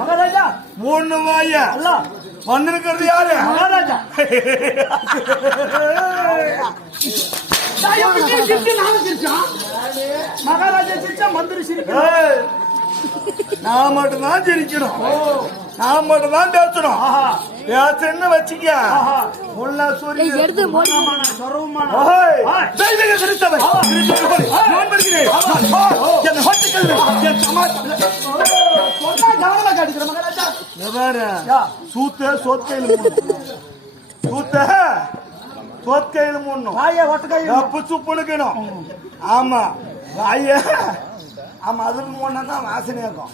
மகாராஜா மூணு வாயா வந்திருக்கிறது யாரு? மகாராஜா. மகாராஜா சிரிச்சா மந்திரி சிரிக்கணும். நான் மட்டும் தான் சிரிக்கணும். நான் மட்டும் தான் பேசணும். பேசுன்னு வச்சுக்க முன்னா சூரிய சூத்த சொத்தையில் சூத்த சொத்தையில் மூடணும். தப்பு சுப்புனுக்கணும். ஆமா வாய ஆமா அதுக்கு மூணா தான் வாசனை இருக்கும்.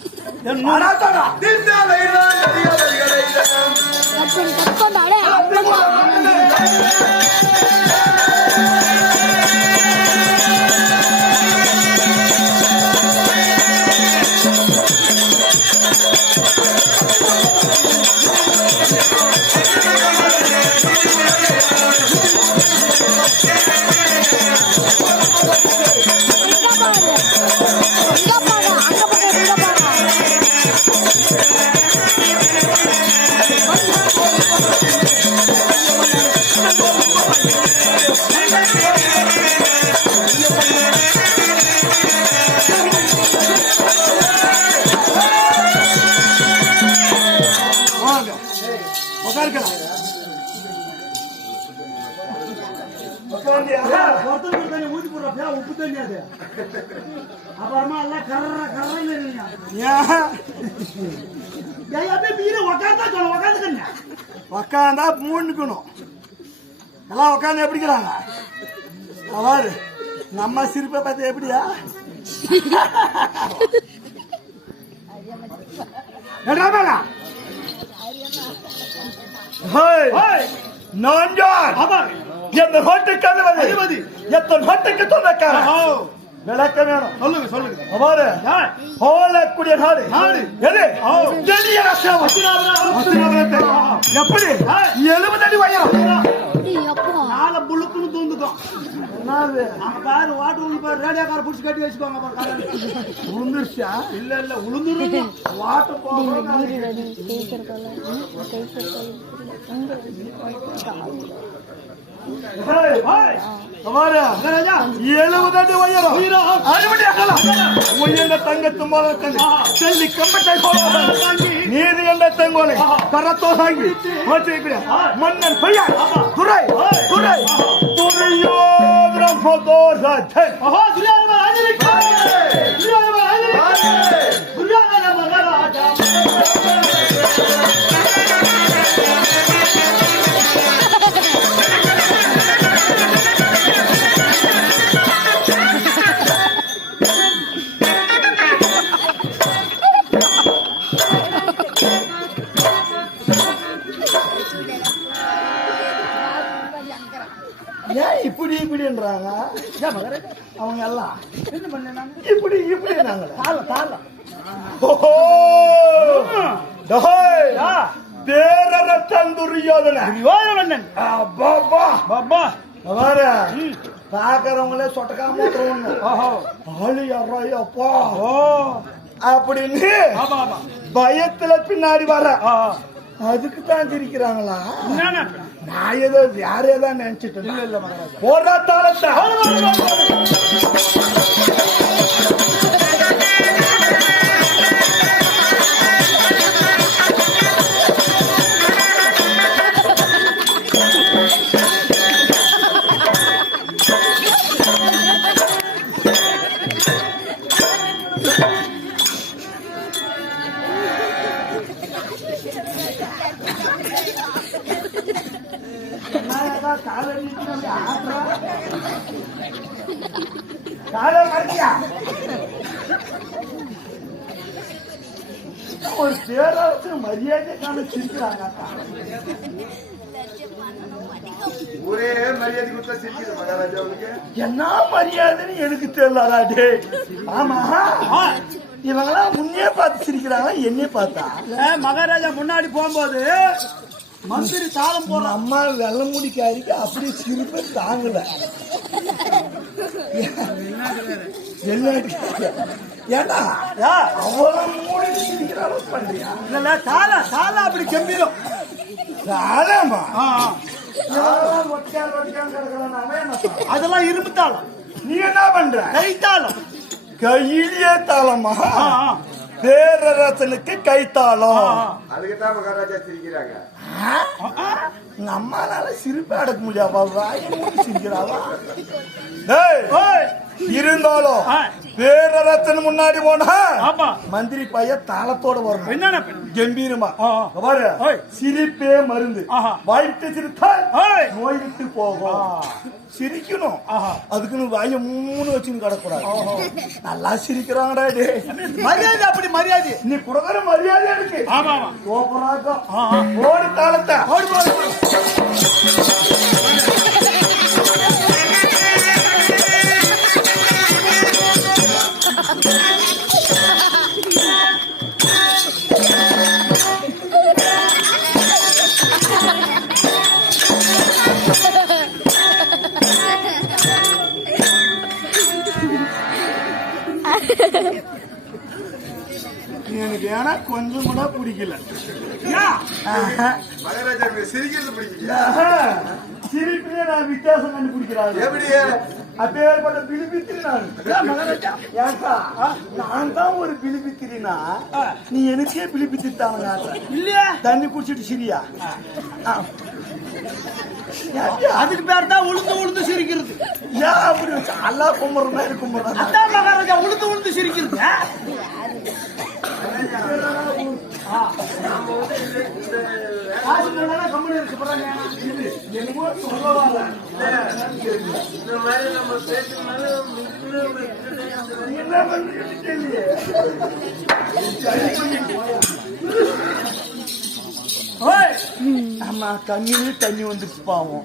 உப்பு தெரியாது அப்புறமா எல்லாம் கர்ற கர்றன்னு உக்காந்தா மூணுக்கணும். எல்லாம் உக்காந்து எப்படிக்கிறாங்க அவாரு நம்ம சிரிப்பை பார்த்து எப்படியா நான் எந்த ஹோட்டுக்கு அதிபதி எத்தனை ஹோட்டுக்கு சொந்தக்காரன் விளக்க வேணும். சொல்லுங்க சொல்லுங்க. அவரு ஓலக்கூடிய நாடு எது எப்படி 70 அடி வயரம் நாளை புழுக்குன்னு தூந்துக்கும். பாரு வாட்டு பாரு ரேடியோக்கார புடிச்சு கட்டி வச்சுக்கோங்க. உளுந்துருச்சா? இல்ல இல்ல உளுந்துரு வாட்டு போக 70 அடி உயரம் உயர்ந்த தங்கத்து செல்லி கம்பட்டை நீதி என்ற தங்கோலை கரத்தோ வாங்கி மன்னன் பையன் துறை துறை துறையோதரம் இப்படி இப்படின்றாங்க அவங்க எல்லாம் இப்படி இப்படி பாக்குறவங்களே சொட்டக்காம அப்பா அப்படின்னு பயத்துல பின்னாடி வர அதுக்கு தான் சிரிக்கிறாங்களா? நான் ஏதோ யார் ஏதான் நினைச்சிட்டு போராட்டாளத்தை ஒரு பேராசு மரியாதைக்கான சிரிக்கிறாங்க. ஒரே மரியாதை கொடுத்தா சிரிக்குது மகாராஜாவுக்கு. என்ன மரியாதைன்னு எனக்கு தெரியலாடே. ஆமா இவங்கெல்லாம் முன்னே பார்த்து சிரிக்கிறாங்க. என்னைய பார்த்தா மகாராஜா முன்னாடி போகும்போது மந்திரி தாளம் போற அம்மா வெள்ள முடிக்காரிக்கு அப்படி சிரிப்பை தாங்கல. ஏண்டா அவ்வளவு மூடி சிரிக்கிற அளவுக்கு பண்றியா? இல்ல தாளா அப்படி கம்பீரம். தாளமா? அதெல்லாம் இரும்பு தாளம். நீ என்ன பண்ற? கைத்தாளம். கையிலேயே தாளமா? பேரரசனுக்கு கைத்தாளம். அதுக்குதான் மகாராஜா சிரிக்கிறாங்க. நம்மளால சிரிப்பு அடக்க முடியாவா? சிரிக்கிறாவா? இருந்தாலும் பேரரசன் முன்னாடி போனா மந்திரி பையன் தாளத்தோட வரும். என்ன கம்பீரமா பாரு. சிரிப்பே மருந்து. வாய்ட்டு சிரித்தால் நோய் விட்டு போகும். சிரிக்கணும். அதுக்குன்னு வாய மூணு வச்சுன்னு கிடக்கூடாது. நல்லா சிரிக்கிறாங்கடா. மரியாதை அப்படி மரியாதை. நீ கொடுக்குற மரியாதை இருக்கு. ஆமா சூப்பராக்கம். ஓடு தாளத்தை எனக்கு ஏன்னா கொஞ்சம் கூட பிடிக்கல. மகாராஜா சிரிக்கிறது பிடிக்கல. சிரிப்பிலே நான் வித்தியாசம் கண்டுபிடிக்கிறாங்க. எப்படி? அப்பேற்பட்ட பிலிபித்திரி நான் தான் ஒரு பிலிபித்திரினா நீ எனக்கே பிலிபித்திட்டாங்க இல்லையா? தண்ணி குடிச்சிட்டு சிரியா? அதுக்கு பேர் தான் உளுந்து சிரிக்கிறது. ஏன் அப்படி வச்சு அல்லா கும்புற மாதிரி கும்புறாங்க? அதான் மகாராஜா உளுந்து சிரிக்கிறது. கம்பெனி இருக்கு. என்னமோ சொல்லவாங்க. இந்த மாதிரி நம்ம பேசுனாலும் என்ன பண்றீங்கன்னு தெரியல. ஆமா கண்ணிலே தண்ணி வந்துருச்சு பாவம்.